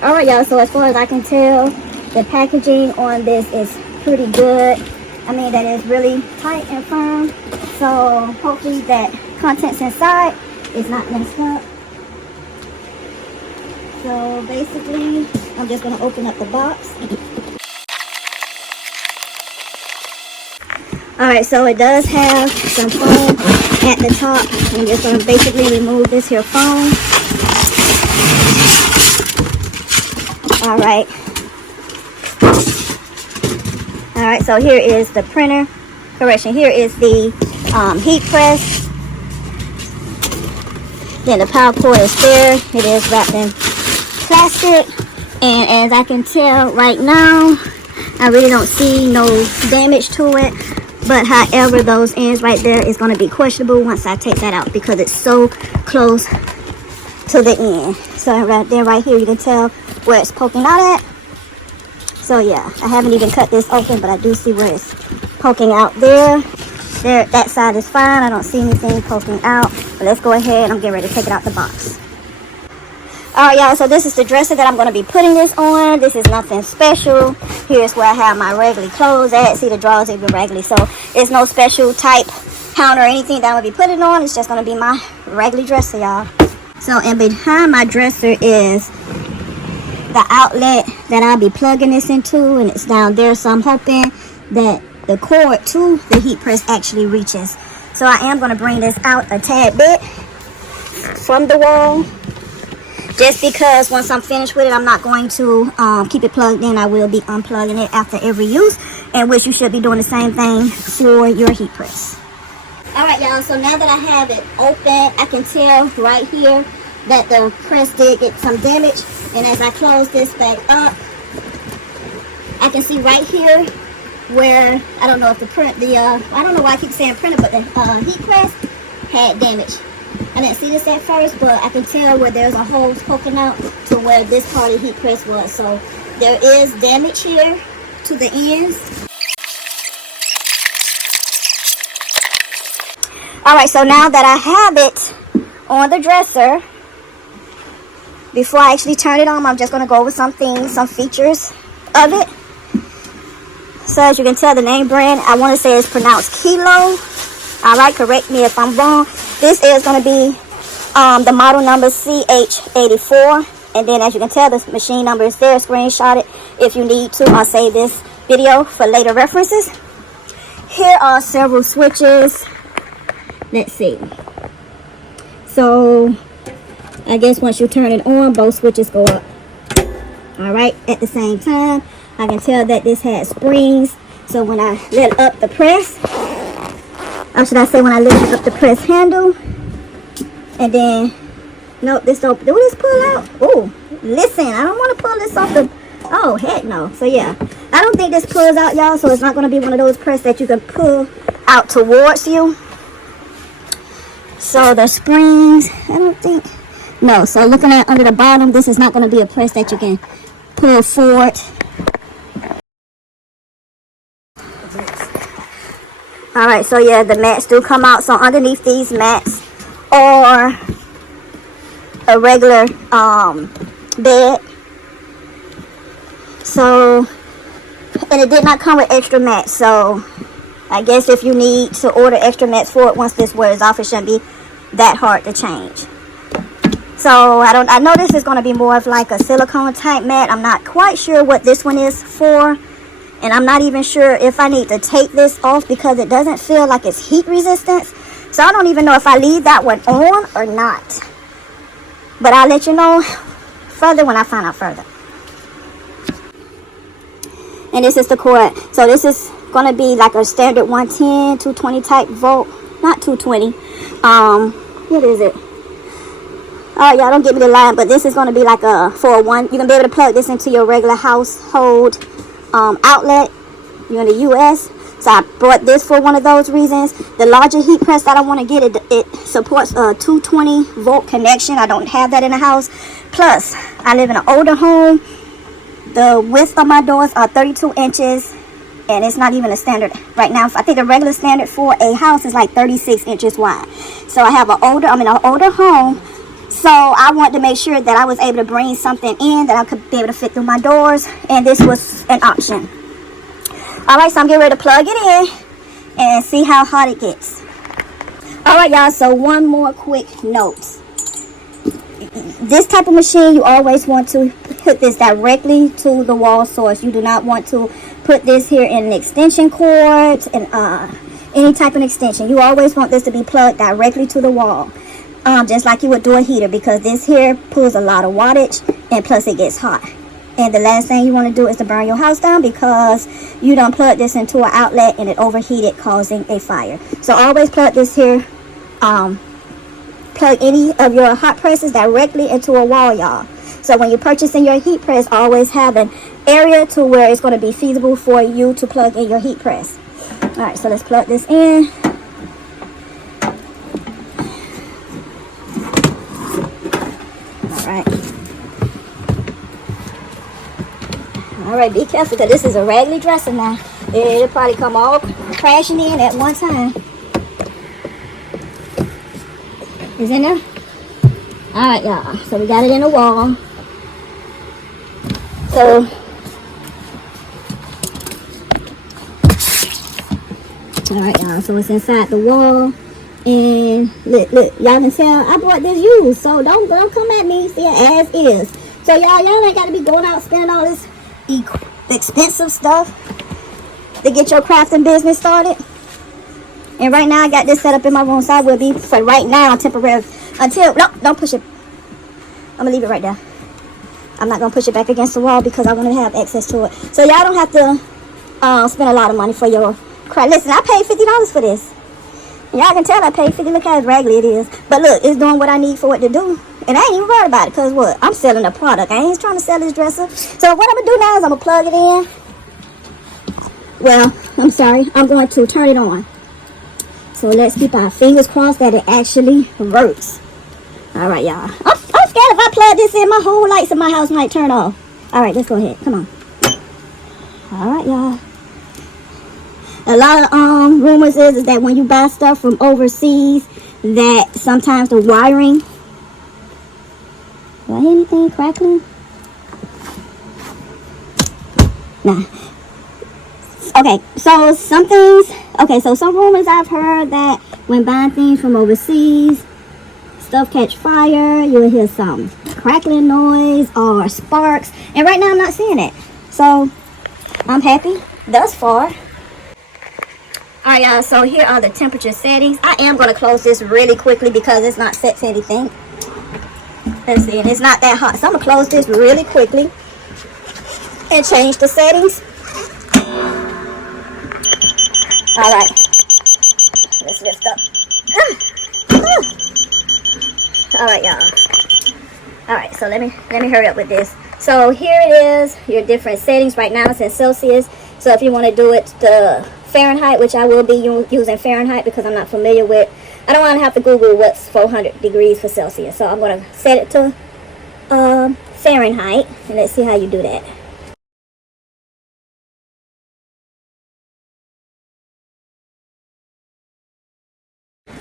Alright y'all, so as far as I can tell, the packaging on this is pretty good. I mean, that is really tight and firm. So hopefully that contents inside is not messed up. So basically, I'm just gonna open up the box. Alright, so it does have some foam at the top. I'm just gonna basically remove this here foam. Alright, so here is the printer. Correction, here is the heat press. Then the power cord is there. It is wrapped in plastic. And as I can tell right now, I really don't see no damage to it. But however, those ends right there is going to be questionable once I take that out because it's so close to the end. So right there, right here, you can tell where it's poking out at. So yeah, I haven't even cut this open, but I do see where it's poking out there. There, that side is fine. I don't see anything poking out. But let's go ahead. I'm getting ready to take it out the box. Alright y'all, so this is the dresser that I'm going to be putting this on. This is nothing special. Here's where I have my regular clothes at. See, the drawers even regularly. So it's no special type counter or anything that I'm going to be putting on. It's just going to be my regular dresser, y'all. So, and behind my dresser is the outlet that I'll be plugging this into, and it's down there. So I'm hoping that the cord to the heat press actually reaches. So I am going to bring this out a tad bit from the wall, just because once I'm finished with it, I'm not going to keep it plugged in. I will be unplugging it after every use, and which you should be doing the same thing for your heat press. Alright y'all, so now that I have it open, I can tell right here that the press did get some damage. And as I close this back up, I can see right here where, I don't know if I don't know why I keep saying printer, but the heat press had damage. I didn't see this at first, but I can tell where there's a hole poking out to where this part of the heat press was. So there is damage here to the ends. Alright, so now that I have it on the dresser, before I actually turn it on, I'm just going to go over some things, some features of it. So as you can tell, the name brand, I want to say it's pronounced Kilo. Alright, correct me if I'm wrong. This is going to be the model number CH84. And then as you can tell, the machine number is there. Screenshot it if you need to. I'll save this video for later references. Here are several switches. Let's see. So I guess once you turn it on, both switches go up. Alright, at the same time, I can tell that this has springs. So when I lift up the press, or should I say when I lift up the press handle, and then, nope, this don't, do this pull out? Oh, listen, I don't want to pull this off the, oh, heck no. So yeah, I don't think this pulls out, y'all, so it's not going to be one of those press that you can pull out towards you. So the springs, I don't think, no. So looking at under the bottom, this is not going to be a press that you can pull forward. Alright, so yeah, the mats do come out. So underneath these mats are a regular bed. So, and it did not come with extra mats. So I guess if you need to order extra mats for it, once this wears off, it shouldn't be that hard to change. So I know this is going to be more of like a silicone type mat. I'm not quite sure what this one is for. And I'm not even sure if I need to take this off because it doesn't feel like it's heat resistant. So I don't even know if I leave that one on or not. But I'll let you know further when I find out further. And this is the cord. So this is going to be like a standard 110, 220 type volt. Not 220. What is it? Oh, y'all don't get me the line, but this is going to be like a 4-1. You can be able to plug this into your regular household outlet. You're in the US, so I bought this for one of those reasons. The larger heat press that I want to get, it supports a 220 volt connection. I don't have that in the house. Plus, I live in an older home. The width of my doors are 32 inches, and it's not even a standard right now. I think the regular standard for a house is like 36 inches wide. So I have an older home, so I wanted to make sure that I was able to bring something in that I could be able to fit through my doors, and this was an option. Alright, so I'm getting ready to plug it in and see how hot it gets. Alright y'all, so one more quick note. This type of machine, you always want to put this directly to the wall source. You do not want to put this here in an extension cord and any type of extension. You always want this to be plugged directly to the wall, just like you would do a heater, because this here pulls a lot of wattage, and plus it gets hot. And the last thing you want to do is to burn your house down, because you done plug this into an outlet and it overheated, causing a fire. So always plug this here, plug any of your hot presses directly into a wall, y'all. So when you're purchasing your heat press, always have an area to where it's going to be feasible for you to plug in your heat press. Alright, so let's plug this in. Alright, be careful, because this is a raggedy dresser now. It'll probably come all crashing in at one time. Is in there? Alright, y'all. So we got it in the wall. So alright, y'all. So it's inside the wall. And look, y'all can tell I bought this used. So don't come at me. See it as is. So y'all ain't got to be going out spending all this expensive stuff to get your crafting business started. And right now I got this set up in my room, so I will be for right now temporary until no, don't push it. I'm gonna leave it right there. I'm not gonna push it back against the wall because I want to have access to it. So y'all don't have to spend a lot of money for your craft. Listen, I paid $50 for this. Y'all can tell I paid $50. Look how raggedy it is. But look, it's doing what I need for it to do. And I ain't even worried about it, because what? I'm selling a product. I ain't trying to sell this dresser. So what I'm going to do now is I'm going to plug it in. Well, I'm sorry. I'm going to turn it on. So let's keep our fingers crossed that it actually works. All right, y'all. I'm scared if I plug this in, my whole lights in my house might turn off. All right, let's go ahead. Come on. All right, y'all. A lot of rumors is that when you buy stuff from overseas, that sometimes the wiring. Do I hear anything crackling? Nah. Okay, so some things. Okay, so some rumors I've heard that when buying things from overseas, stuff catch fire. You'll hear some crackling noise or sparks. And right now I'm not seeing it. So I'm happy thus far. Alright, y'all, so here are the temperature settings. I am going to close this really quickly because it's not set to anything. Let's see, and it's not that hot. So I'm going to close this really quickly and change the settings. Alright, let's lift up. Alright, y'all. Alright, so let me hurry up with this. So here it is, your different settings. Right now it's in Celsius. So if you want to do it the Fahrenheit, which I will be using Fahrenheit because I'm not familiar with. I don't want to have to Google what's 400 degrees for Celsius. So I'm going to set it to Fahrenheit. And let's see how you do that.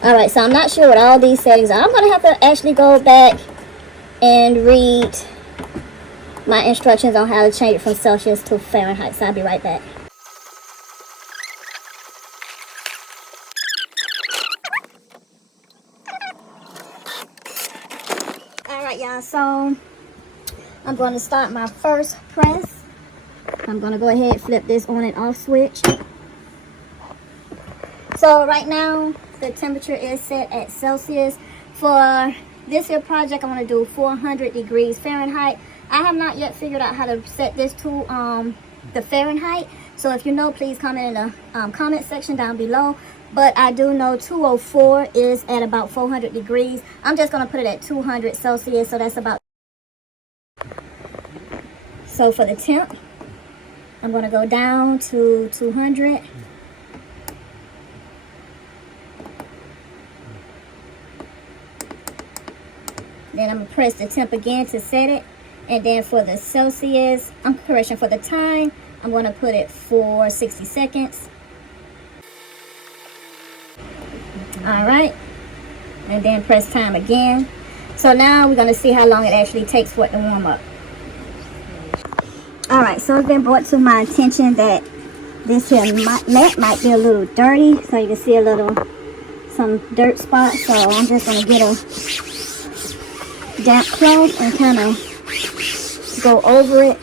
Alright, so I'm not sure what all these settings are. I'm going to have to actually go back and read my instructions on how to change it from Celsius to Fahrenheit. So I'll be right back. Alright, y'all, so I'm going to start my first press. I'm going to go ahead and flip this on and off switch. So right now the temperature is set at Celsius. For this here project I want to do 400 degrees Fahrenheit. I have not yet figured out how to set this to the Fahrenheit. So if you know, please comment in the comment section down below. But I do know 204 is at about 400 degrees. I'm just going to put it at 200 Celsius. So that's about. So for the temp, I'm going to go down to 200. Then I'm going to press the temp again to set it. And then for the Celsius, for the time, I'm going to put it for 60 seconds. Alright, and then press time again. So now we're going to see how long it actually takes for it to warm up. Alright, so it's been brought to my attention that this here mat might be a little dirty, so you can see some dirt spots. So I'm just going to get a damp cloth and kind of go over it.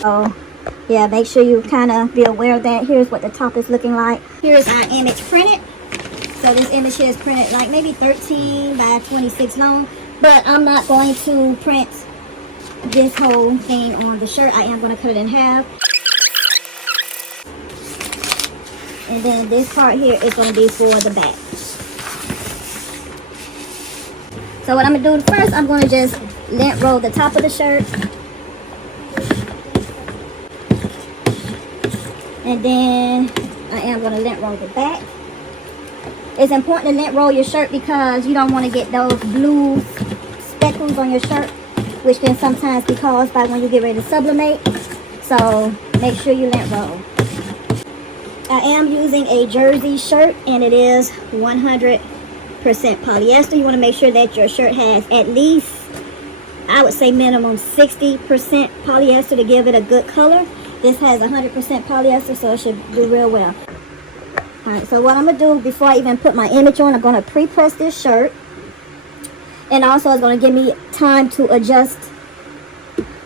So yeah, make sure you kind of be aware of that. Here's what the top is looking like. Here's our image printed. So this image here is printed like maybe 13 by 26 long, but I'm not going to print this whole thing on the shirt. I am going to cut it in half. And then this part here is going to be for the back. So what I'm going to do first, I'm going to just lint roll the top of the shirt. And then I am going to lint roll the back. It's important to lint roll your shirt because you don't want to get those blue speckles on your shirt, which can sometimes be caused by when you get ready to sublimate. So make sure you lint roll. I am using a jersey shirt and it is 100% polyester. You want to make sure that your shirt has at least, I would say minimum 60% polyester to give it a good color. This has 100% polyester, so it should do real well. Alright, so what I'm going to do before I even put my image on, I'm going to pre-press this shirt. And also it's going to give me time to adjust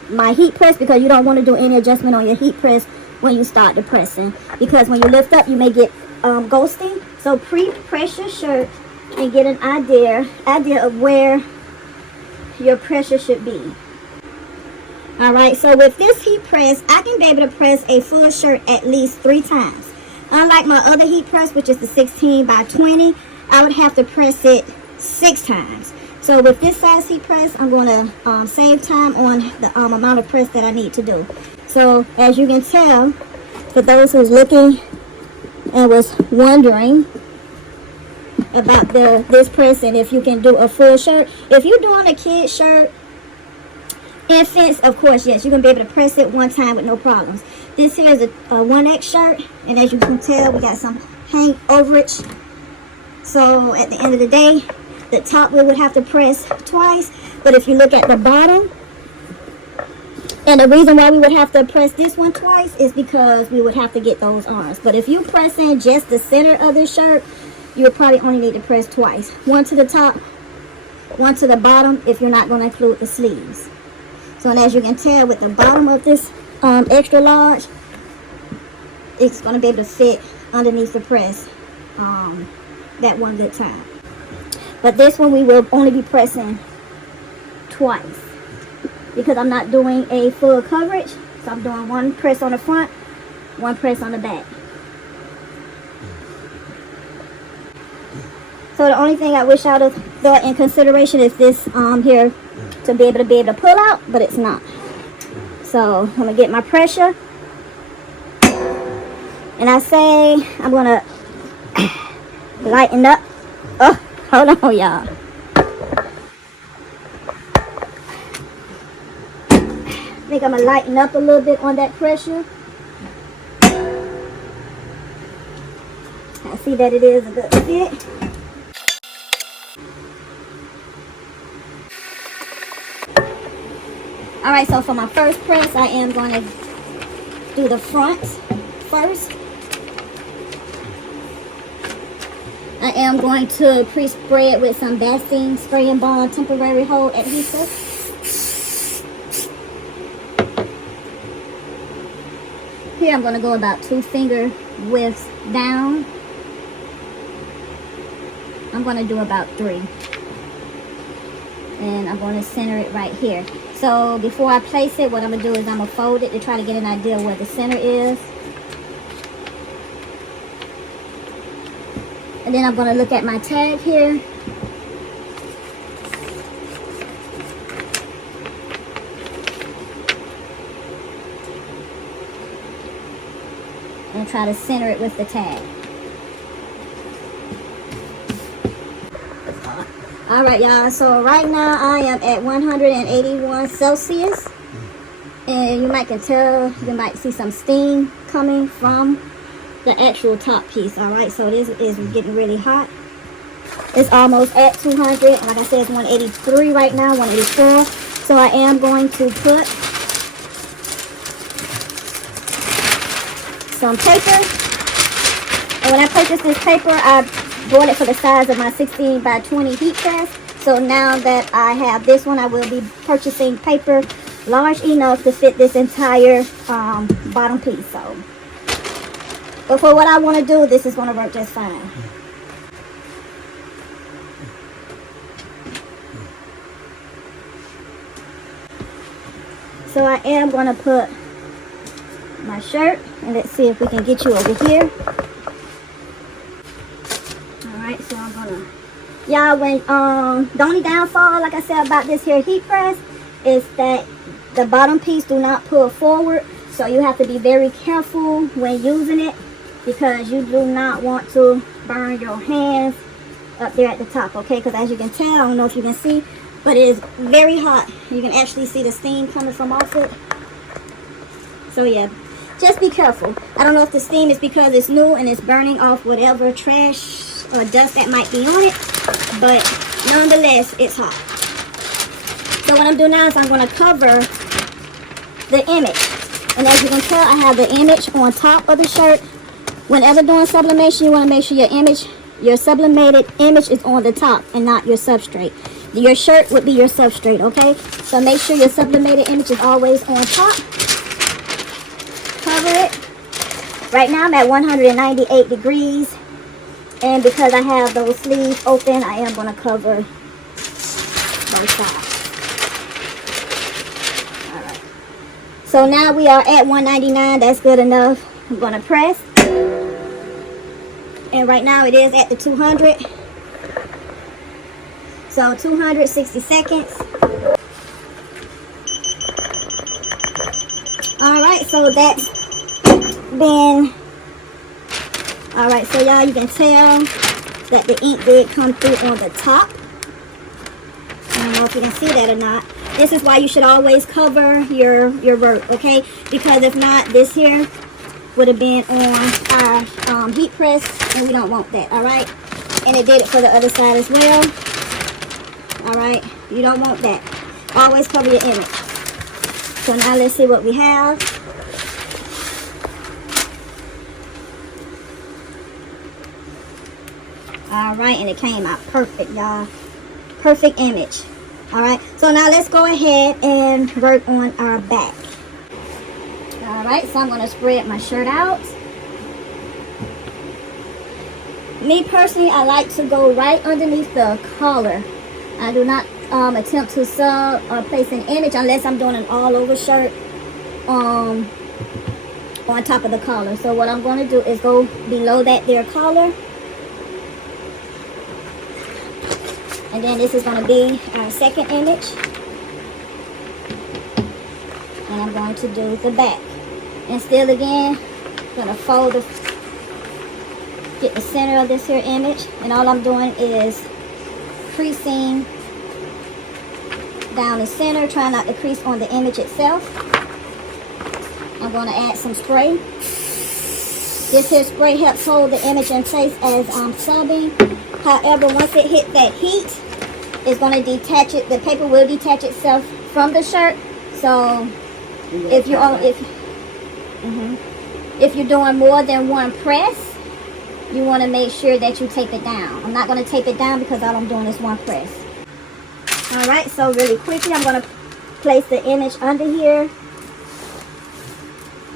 my heat press, because you don't want to do any adjustment on your heat press when you start the pressing, because when you lift up you may get ghosting. So pre-press your shirt and get an idea of where your pressure should be. Alright, so with this heat press, I can be able to press a full shirt at least 3 times. Unlike my other heat press, which is the 16 by 20, I would have to press it 6 times. So with this size heat press, I'm going to save time on the amount of press that I need to do. So as you can tell, for those who's looking and was wondering about this press and if you can do a full shirt, if you're doing a kid shirt, infants, of course, yes, you can be able to press it 1 time with no problems. This here is a 1X shirt, and as you can tell, we got some hang overage. So at the end of the day, the top we would have to press twice, but if you look at the bottom, and the reason why we would have to press this one twice is because we would have to get those arms. But if you press in just the center of this shirt, you would probably only need to press twice. 1 to the top, 1 to the bottom if you're not going to include the sleeves. So and as you can tell with the bottom of this extra large, it's going to be able to fit underneath the press that one good time. But this one we will only be pressing twice, because I'm not doing a full coverage. So I'm doing 1 press on the front, 1 press on the back. So the only thing I wish I would have thought in consideration is this here to be able to pull out, but it's not. So I'm going to get my pressure. And I say I'm going to lighten up. Oh, hold on, y'all. I think I'm going to lighten up a little bit on that pressure. I see that it is a good fit. Alright, so for my first press, I am going to do the front first. I am going to pre-spray it with some Bastine Spray and Bond temporary hold adhesive. Here I'm going to go about 2 finger widths down. I'm going to do about 3. And I'm going to center it right here. So before I place it, what I'm going to do is I'm going to fold it to try to get an idea where the center is. And then I'm going to look at my tag here. And try to center it with the tag. Alright, y'all, so right now I am at 181 Celsius. And you might see some steam coming from the actual top piece. All right, so this is getting really hot. It's almost at 200. Like I said, it's 183 right now, 184. So I am going to put some paper. And when I purchased this paper, I bought it for the size of my 16 by 20 heat press. So now that I have this one, I will be purchasing paper large enough to fit this entire bottom piece. So, but for what I want to do, this is going to work just fine. So I am going to put my shirt, and let's see if we can get you over here. Alright, so I'm going to, y'all, when, the only downfall, like I said, about this here heat press is that the bottom piece do not pull forward. So you have to be very careful when using it, because you do not want to burn your hands up there at the top, okay? Because as you can tell, I don't know if you can see, but it is very hot. You can actually see the steam coming from off it. So yeah, just be careful. I don't know if the steam is because it's new and it's burning off whatever trash or dust that might be on it, but nonetheless, it's hot. So what I'm doing now is I'm going to cover the image. And as you can tell, I have the image on top of the shirt. Whenever doing sublimation, you want to make sure your sublimated image is on the top and not your substrate. Your shirt would be your substrate, okay? So make sure your sublimated image is always on top. Cover it. Right now I'm at 198 degrees. And because I have those sleeves open, I am going to cover both sides. Alright. So now we are at 199. That's good enough. I'm going to press. And right now it is at the 200. So 260 seconds. Alright, so that's been... Alright, so y'all, you can tell that the ink did come through on the top. I don't know if you can see that or not. This is why you should always cover your work, okay? Because if not, this here would have been on our heat press, and we don't want that, alright? And it did it for the other side as well. Alright, you don't want that. Always cover your image. So now let's see what we have. Alright, and it came out perfect, y'all. Perfect image. Alright, so now let's go ahead and work on our back. Alright, so I'm going to spread my shirt out. Me personally, I like to go right underneath the collar. I do not attempt to place an image unless I'm doing an all over shirt on top of the collar. So what I'm going to do is go below that there collar. And then this is going to be our second image. And I'm going to do the back. And still again, I'm going to fold get the center of this here image. And all I'm doing is creasing down the center, trying not to crease on the image itself. I'm going to add some spray. This here spray helps hold the image in place as I'm subbing. However, once it hits that heat, it's going to detach it. The paper will detach itself from the shirt. So if you're doing more than one press, you want to make sure that you tape it down. I'm not going to tape it down because all I'm doing is one press. Alright, so really quickly I'm going to place the image under here.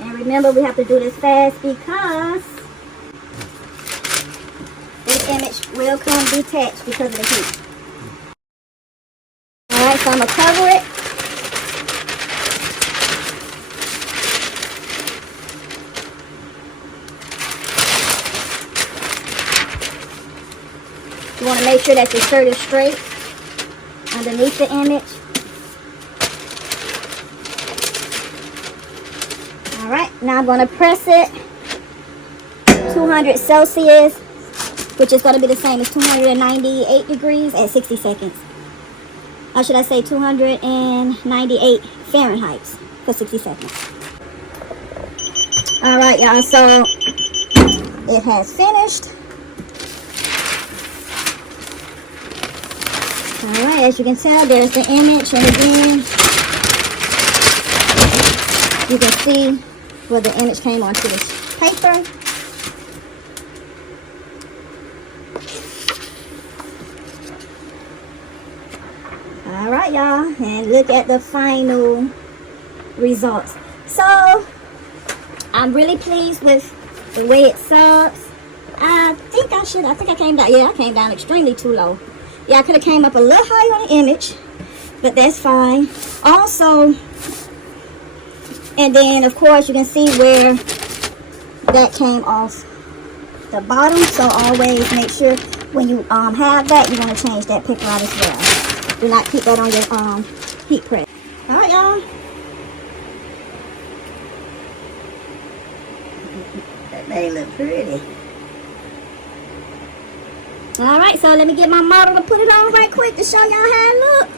And remember, we have to do this fast because this image will come detached because of the heat. Alright, so I'm going to cover it. You want to make sure that your shirt is straight underneath the image. Alright, now I'm going to press it 200 Celsius, which is going to be the same as 298 degrees at 60 seconds. Or should I say 298 Fahrenheit. for 60 seconds. All right, y'all, so it has finished. All right, as you can tell, there's the image, and again, you can see where the image came onto this paper. All right, y'all, and look at the final results. So I'm really pleased with the way it subs. I think I came down. Yeah, I came down extremely too low. Yeah, I could have came up a little higher on the image, but that's fine. Also, and then of course you can see where that came off the bottom. So always make sure when you have that, you want to change that paper out as well. Do not keep that on your heat press. All right, y'all. That may look pretty. All right, so let me get my model to put it on right quick to show y'all how it look.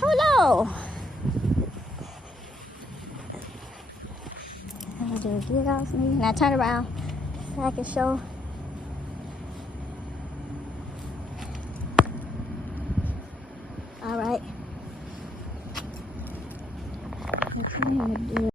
Hello. I'll just get off me. Now turn around so I can show. All right.